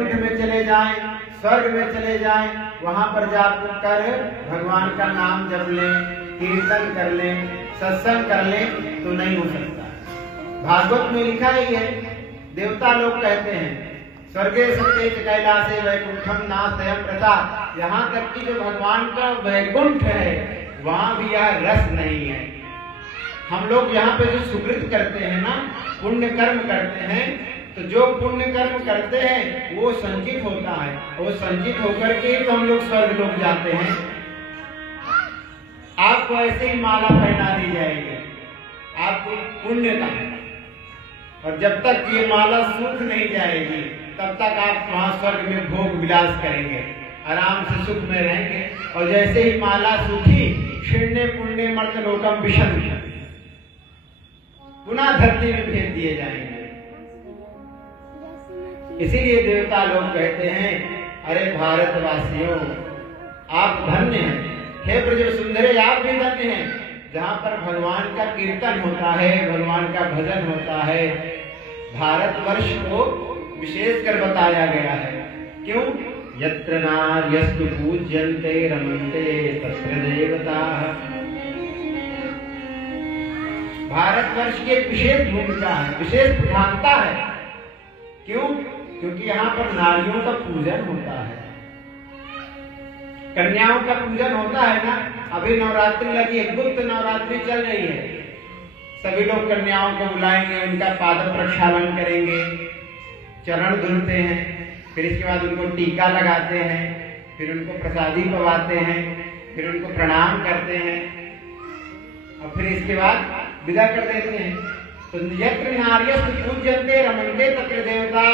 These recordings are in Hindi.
में चले जाएं, स्वर्ग में चले जाएं, वहां पर जाकर भगवान का नाम जप लें, कीर्तन कर लें, सत्संग कर लें तो नहीं हो सकता। भागवत में लिखा ही है, देवता लोग कहते हैं स्वर्गे सत्य कैलासे वैकुंठम नास्त्यं प्रथा। यहाँ तक कि जो भगवान का वैकुंठ है वहां भी यह रस नहीं है। हम लोग यहाँ पे जो सुकृत करते हैं ना, पुण्य कर्म करते हैं, तो जो पुण्य कर्म करते हैं वो संचित होता है, वो संचित होकर के तो हम लोग स्वर्ग लोग जाते हैं। आपको ऐसे ही माला पहना दी जाएगी आपको पुण्य का, और जब तक ये माला सूख नहीं जाएगी तब तक आप वहां स्वर्ग में भोग विलास करेंगे, आराम से सुख में रहेंगे। और जैसे ही माला सूखी, क्षीणे पुण्य मर्तलोकम विशंति, पुनः धरती में भेज दिए जाएंगे। इसीलिए देवता लोग कहते हैं, अरे भारतवासियों आप धन्य हैं, हे ब्रज सुंदरे आप भी धन्य हैं, जहाँ पर भगवान का कीर्तन होता है, भगवान का भजन होता है। भारतवर्ष को विशेष कर बताया गया है। क्यों? यत्र नार्यस्तु पूज्यन्ते रमन्ते तत्र देवताः। भारतवर्ष की एक विशेष भूमिका है, विशेष प्रधानता है। क्यों? क्योंकि यहाँ पर नारियों का पूजन होता है, कन्याओं का पूजन होता है ना। अभी नवरात्रि लगी है, गुप्त नवरात्रि चल रही है। सभी लोग कन्याओं को बुलाएंगे, उनका पाद प्रक्षालन करेंगे, चरण धुलते हैं, फिर इसके बाद उनको टीका लगाते हैं, फिर उनको प्रसादी पवाते हैं, फिर उनको प्रणाम करते हैं और फिर इसके बाद विदा कर देते हैं। तो यत्र नार्यस्तु पूज्यन्ते रमन्ते तत्र देवता।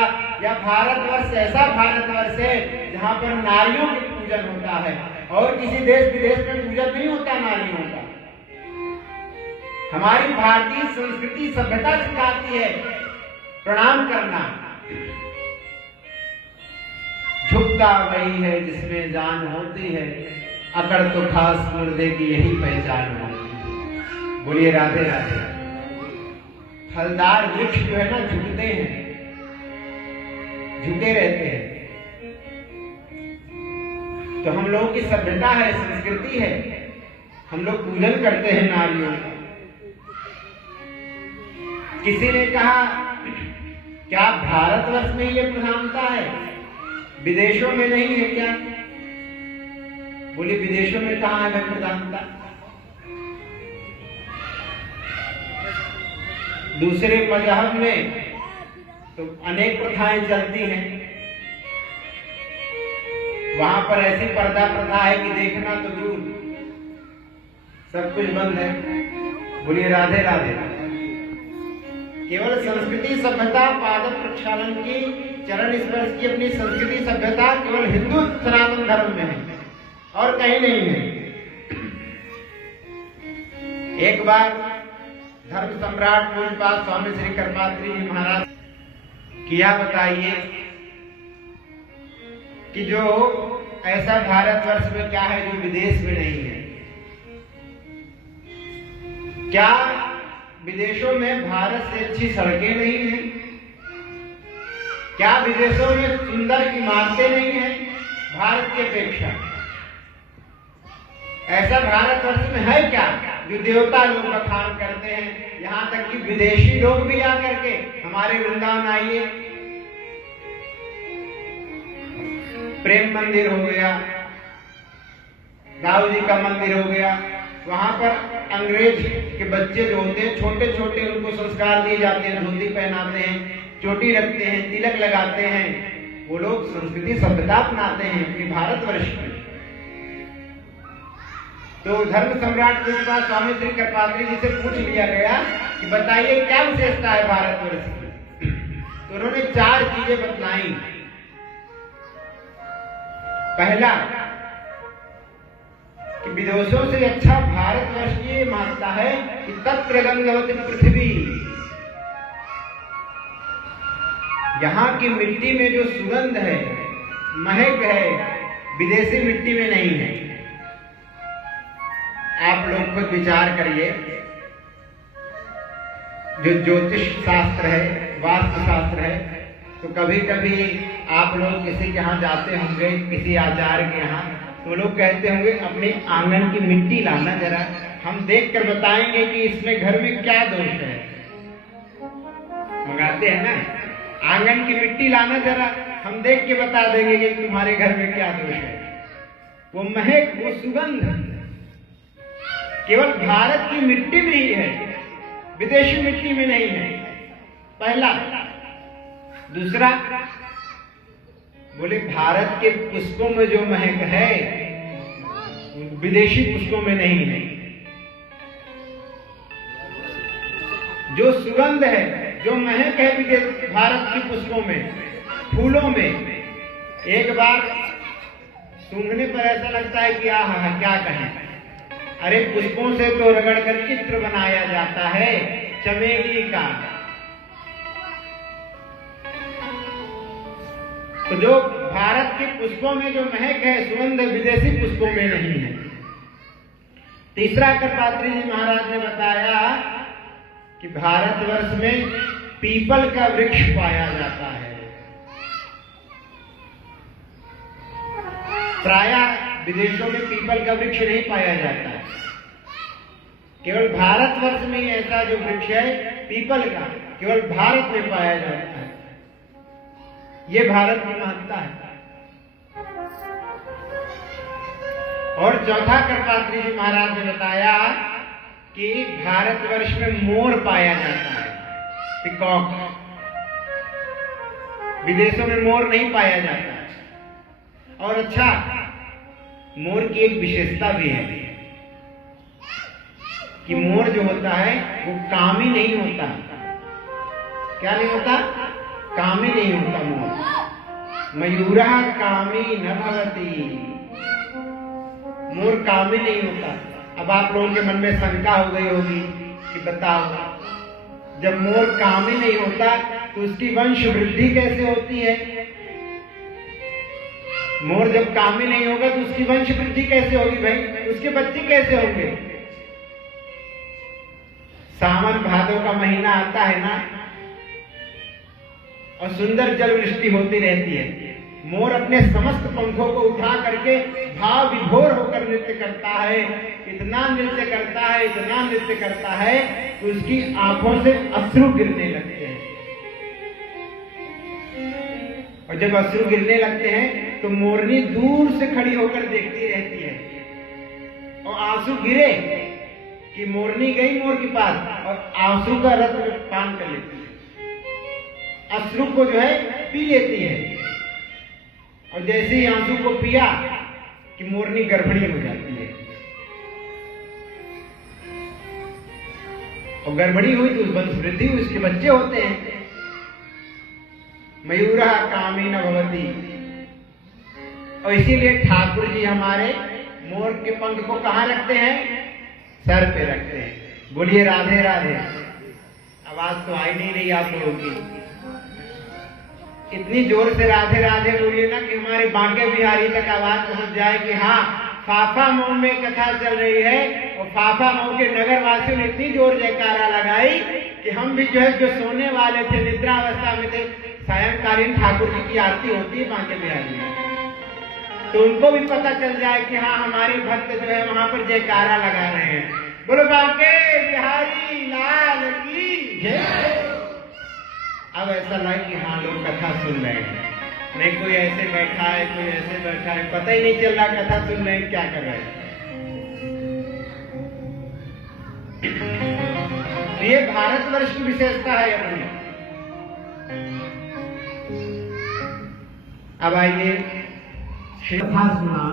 या भारतवर्ष ऐसा भारतवर्ष है जहाँ पर नारियों की पूजन होता है, और किसी देश विदेश में पूजन नहीं होता नारियों का। हमारी भारतीय संस्कृति सभ्यता सिखाती है प्रणाम करना। झुकता वही है जिसमें जान होती है, अकड़ तो खास मुर्दे की यही पहचान होती है। बोलिए राधे राधे। फलदार वृक्ष जो है ना झुकते हैं, झुके रहते हैं। तो हम लोगों की सभ्यता है, संस्कृति है, हम लोग पूजन करते हैं नारियों का। किसी ने कहा क्या भारतवर्ष में ये प्रधानता है, विदेशों में नहीं है क्या? बोले विदेशों में कहाँ है प्रधानता? दूसरे मजहब में तो अनेक प्रथाएं चलती हैं, वहां पर ऐसी पर्दा प्रथा है कि देखना तो दूर, सब कुछ बंद है। बोलिए राधे राधे। केवल संस्कृति सभ्यता, पाद प्रक्षालन की, चरण स्पर्श की अपनी संस्कृति सभ्यता केवल हिंदू सनातन धर्म में है और कहीं नहीं है। एक बार धर्म सम्राट पूज्यपाद स्वामी श्री कर्पात्री जी महाराज किया बताइए कि जो ऐसा भारतवर्ष में क्या है जो विदेश में नहीं है। क्या विदेशों में भारत से अच्छी सड़कें नहीं हैं? क्या विदेशों में सुंदर इमारतें नहीं हैं भारत की अपेक्षा? ऐसा भारतवर्ष में है क्या जो देवता लोग बखान करते हैं? यहाँ तक कि विदेशी लोग भी आकर के हमारे वृंदावन आइए, प्रेम मंदिर हो गया, दाऊ जी का मंदिर हो गया, वहां पर अंग्रेज के बच्चे जो होते हैं छोटे छोटे, उनको संस्कार दिए जाते हैं, धोती पहनाते हैं, चोटी रखते हैं, तिलक लगाते हैं। वो लोग संस्कृति सभ्यता अपनाते हैं अपने भारतवर्ष में। तो धर्म सम्राट पूज्यपाद स्वामी श्री कर्पात्री जी से पूछ लिया गया कि बताइए क्या विशेषता है भारतवर्ष की। तो उन्होंने 4 चीजें बतलाई। पहला कि विदेशों से अच्छा भारतवर्ष की ये मानता है कि तत्र गंधवती पृथ्वी, यहाँ की मिट्टी में जो सुगंध है, महक है, विदेशी मिट्टी में नहीं है। आप लोग खुद विचार करिए, जो ज्योतिष शास्त्र है, वास्तु शास्त्र है, तो कभी कभी आप लोग किसी के यहाँ जाते होंगे, किसी आचार्य के यहाँ, तो लोग कहते होंगे अपने आंगन की मिट्टी लाना जरा, हम देख कर बताएंगे कि इसमें घर में क्या दोष है। मंगाते हैं ना, आंगन की मिट्टी लाना जरा, हम देख के बता देंगे कि तुम्हारे घर में क्या दोष है। वो महक, वो सुगंध केवल भारत की मिट्टी में ही है, विदेशी मिट्टी में नहीं है, पहला। दूसरा, बोले भारत के पुष्पों में जो महक है विदेशी पुष्पों में नहीं है। जो सुगंध है, जो महक है भारत की पुष्पों में, फूलों में, एक बार सूंघने पर ऐसा लगता है कि आहा क्या कहें। अरे पुष्पों से तो रगड़ कर चित्र बनाया जाता है चमेली का। तो जो भारत के पुष्पों में जो महक है, सुगंध, विदेशी पुष्पों में नहीं है। तीसरा, करपात्री जी महाराज ने बताया कि भारतवर्ष में पीपल का वृक्ष पाया जाता है। प्रायः विदेशों में पीपल का वृक्ष नहीं पाया जाता है, केवल भारतवर्ष में ही ऐसा जो वृक्ष है पीपल का, केवल भारत में पाया जाता है। ये भारत की महत्ता है। और चौथा, करपात्री जी महाराज ने बताया कि भारतवर्ष में मोर पाया जाता है, पिकॉक। विदेशों में मोर नहीं पाया जाता है। और अच्छा, मोर की एक विशेषता भी है कि मोर जो होता है वो कामी नहीं होता। क्या नहीं होता? कामी नहीं होता मोर। मयूरः कामी न भवति। मोर कामी नहीं होता। अब आप लोगों के मन में शंका हो गई होगी कि बताओ, जब मोर कामी नहीं होता तो उसकी वंश वृद्धि कैसे होती है? मोर जब कामी नहीं होगा तो उसकी वंश वृद्धि कैसे होगी भाई? उसके बच्चे कैसे होंगे? सावन भादों का महीना आता है ना, और सुंदर जल वृष्टि होती रहती है। मोर अपने समस्त पंखों को उठा करके भाव विभोर होकर नृत्य करता है। इतना नृत्य करता है, इतना नृत्य करता है कि उसकी आंखों से अश्रु गिरने लगते हैं। और जब अश्रु गिरने लगते हैं तो मोरनी दूर से खड़ी होकर देखती रहती है, और आंसू गिरे कि मोरनी गई मोर के पास और आंसू का रस पान कर लेती है, अश्रु को जो है पी लेती है। और जैसे ही आंसू को पिया कि मोरनी गर्भिणी हो जाती है, और गर्भिणी हुई तो वंश वृद्धि हुई, उसके बच्चे होते हैं। मयूरः कामी न भवति। और इसीलिए ठाकुर जी हमारे मोर के पंख को कहाँ रखते हैं? सर पे रखते हैं। बोलिए राधे राधे। आवाज तो आई नहीं रही आप लोगों की। इतनी जोर से राधे राधे बोलिए ना कि हमारे बांके बिहारी तक आवाज पहुंच जाए कि हाँ, फाफा मऊ में कथा चल रही है। और फाफा मऊ के नगर वासियों ने इतनी जोर जयकारा लगाई कि हम भी जो है, जो सोने वाले थे, निद्रा अवस्था में थे, सायंकालीन ठाकुर जी की आरती होती है बांके बिहारी में, तो उनको भी पता चल जाए कि हाँ, हमारे भक्त जो है वहां पर जयकारा लगा रहे हैं। बोलो बांके बिहारी लाल की जय। अब ऐसा लगे कि हाँ, लोग कथा सुन रहे हैं, नहीं कोई ऐसे बैठा है, कोई ऐसे बैठा है, पता ही नहीं चल रहा कथा सुन रहे हैं क्या कर रहे हैं। तो ये भारतवर्ष की विशेषता है अपनी। अब आइए कथा सुना।